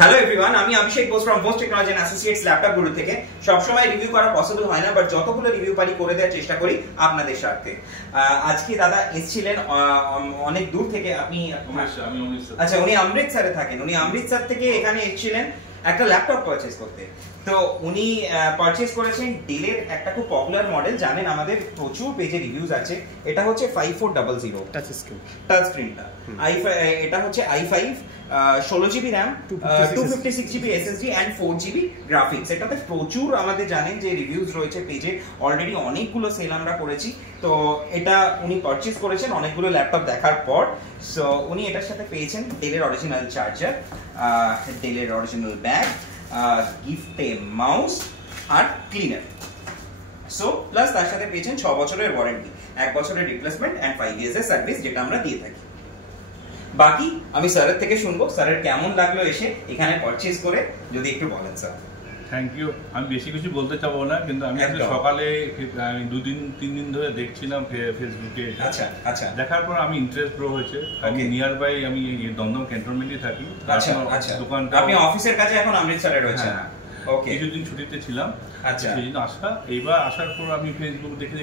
Hello everyone, আমি Abhishek Bose from Bose technology and associates laptop Guru থেকে। সবসময় রিভিউ করা পসিবল হয় না, বাট যতগুলো রিভিউ পারি করে দেওয়ার চেষ্টা করি আপনাদের স্বার্থে। আজকে দাদা এসেছিলেন অনেক দূর থেকে। আপনি আচ্ছা, উনি অমৃতসরে থাকেন। উনি অমৃতসর থেকে এখানে এসেছিলেন একটা ল্যাপটপ পারচেজ করতে। তো উনি পারচেজ করেছেন ডেলের একটা খুব পপুলার মডেল, জানেন আমাদের প্রচুর পেজে রিভিউজ আছে। এটা হচ্ছে 5400 টাচ স্ক্রিনটা। এটা হচ্ছে i5, 16GB RAM, 256GB SSD and 4GB graphics. এটাতে প্রচুর আমাদের জানেন যে রিভিউজ রয়েছে পেজে, অলরেডি অনেকগুলো সেল আমরা করেছি। তো এটা উনি পারচেজ করেছেন অনেকগুলো ল্যাপটপ দেখার পর। সো উনি এটার সাথে পেয়েছেন ডেলের অরিজিনাল চার্জার, ডেলের অরিজিনাল ব্যাগ, গিফটে মাউস আর ক্লিনার। সো প্লাস তার সাথে পেয়েছেন 6 বছরের ওয়ারেন্টি, 1 বছরের রিপ্লেসমেন্ট এন্ড 5 ইয়ার্স এর সার্ভিস, যেটা আমরা দিয়ে থাকি। বাকি আমি স্যারের থেকে শুনবো, স্যারের কেমন লাগলো এসে এখানে পারচেজ করে, যদি একটু বলেন স্যার। Thank you. আমি বেশি কিছু বলতে চাবো না, কিন্তু আমি সকালে আমি 2-3 দিন ধরে দেখছিলাম ফেসবুকে। আচ্ছা আচ্ছা। দেখার পর আমি ইন্টারেস্ট গ্রো হয়েছে। আমি নিয়ার বাই, আমি দমদম ক্যান্টনমেন্টে থাকি। আচ্ছা আচ্ছা। দোকানটা আপনি অফিসের কাছে এখন অমৃতসরে রয়েছেন? ওকে। কিছুদিন ছুটিতে ছিলাম, আচ্ছা, সেই জন্য আসা। এইবার আসার পর আমি ফেসবুক দেখে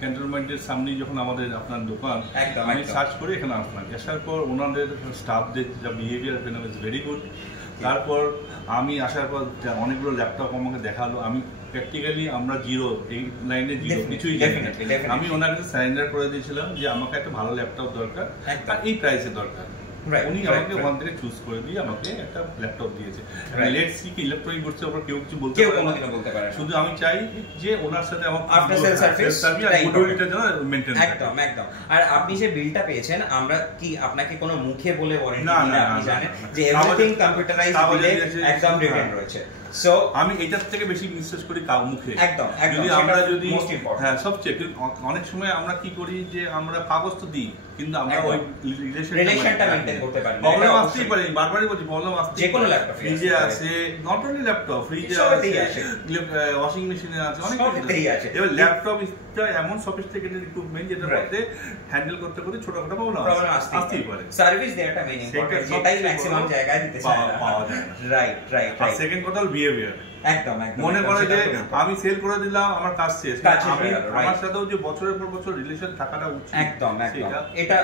ক্যান্টনমেন্টের সামনেই যখন আমাদের আপনার দোকান, আমি সার্চ করে এখানে আসলাম। আসার পর ওনাদের স্টাফদের যা বিহেভিয়ার পেলাম ইজ ভেরি গুড। তারপর আমি আসার পর অনেকগুলো ল্যাপটপ আমাকে দেখালো। আমি প্র্যাকটিক্যালি আমরা জিরো, এই লাইনে জিরো, কিছুই জানি না। আমি ওনাকে সারেন্ডার করে দিয়েছিলাম যে আমাকে একটা ভালো ল্যাপটপ দরকার আর এই প্রাইসে দরকার। উনি আমাকে ওখান থেকে চুজ করে দিয়ে আমাকে একটা ল্যাপটপ দিয়েছে। লেটস সি কি ইলেকট্রনিক গুডসের উপর কেউ কিছু বলতে পারে না। শুধু আমি চাই যে ওনার সাথে আমার আফটার সেল সার্ভিস গুডউইলটা যেন মেইনটেইন থাকে। একদম একদম। আর আপনি যে বিলটা পেয়েছেন, আমরা কি আপনাকে কোনো মুখে বলে ওয়ারেন্টি দিই না? আপনি জানেন যে এভরিথিং কম্পিউটারাইজড বিলে একদম রিটেন রয়েছে। সো আমি এটার থেকে বেশি বিশ্বাস করি মুখে। একদম একদম। যদি আমরা যদি হ্যাঁ সবচেয়ে অনেক সময় আমরা কি করি যে আমরা কাগজ তো দিই, কিন্তু আমরা ওই রিলেশনটা মেইনটেইন করতে পারি না। প্রবলেম আসতেই পারে, বারবারই বলছি প্রবলেম আসতে। যে কোনো ল্যাপটপ ফ্রিজে আছে, নট অনলি ল্যাপটপ, ফ্রিজে আছে, ওয়াশিং মেশিনে আছে, অনেক কিছুই আছে। এবার ল্যাপটপ এটা এমন সফিস্টিকেটেড ইকুইপমেন্ট যেটা করতে হ্যান্ডেল করতে ছোটখাটো প্রবলেম আসতেই পারে। সার্ভিস দেওয়াটা মেইন ইম্পর্টেন্ট, যেটাই ম্যাক্সিমাম জায়গায় দিতে চায় না, পাওয়া যায় না। Right right right. সেকেন্ড কথা হলো বিহেভিয়ার। একদম একদম। মনে করে যে আমি সেল করে দিলাম, আমার কাজ শেষ। আমার সাথেও যে বছরের পর বছর রিলেশন থাকাটা উচিত। একদম একদম। এটা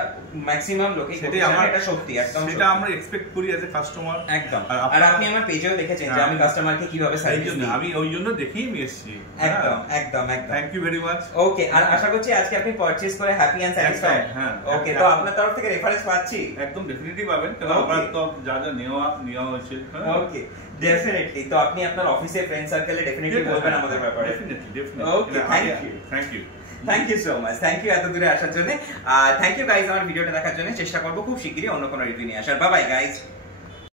ম্যাক্সিমাম লোকে, সেটাই আমার, এটা সত্যি একদম, সেটা আমরা এক্সপেক্ট করি অ্যাজ এ কাস্টমার। একদম। আর আপনি আমার পেজেও দেখেছেন যে আমি কাস্টমারকে কিভাবে সার্ভিস দিই। আমি ওই জন্য দেখেই এসেছি। একদম একদম একদম। Thank you very much. Okay. আর আশা করছি আজকে আপনি পারচেজ করে হ্যাপি এন্ড স্যাটিসফাইড। হ্যাঁ। ওকে। তো আপনার তরফ থেকে রেফারেন্স পাচ্ছি? একদম ডেফিনেটলি পাবেন, কারণ আমরা তো যা যা নেওয়া হয়েছে। ওকে ডেফিনেটলি। তো আপনি আপনার অফিসে ফ্রেন্ড সার্কেলে ডেফিনেটলি বলবেন আমাদের ব্যাপারে। Definitely. Okay, thank you so much. Thank you এত দূরে আসার জন্য। থ্যাংক ইউ গাইস আমার ভিডিওটা দেখার জন্য। চেষ্টা করব খুব শিগগিরই অন্য কোনো রিভিউ নিয়ে আসার। Bye bye guys.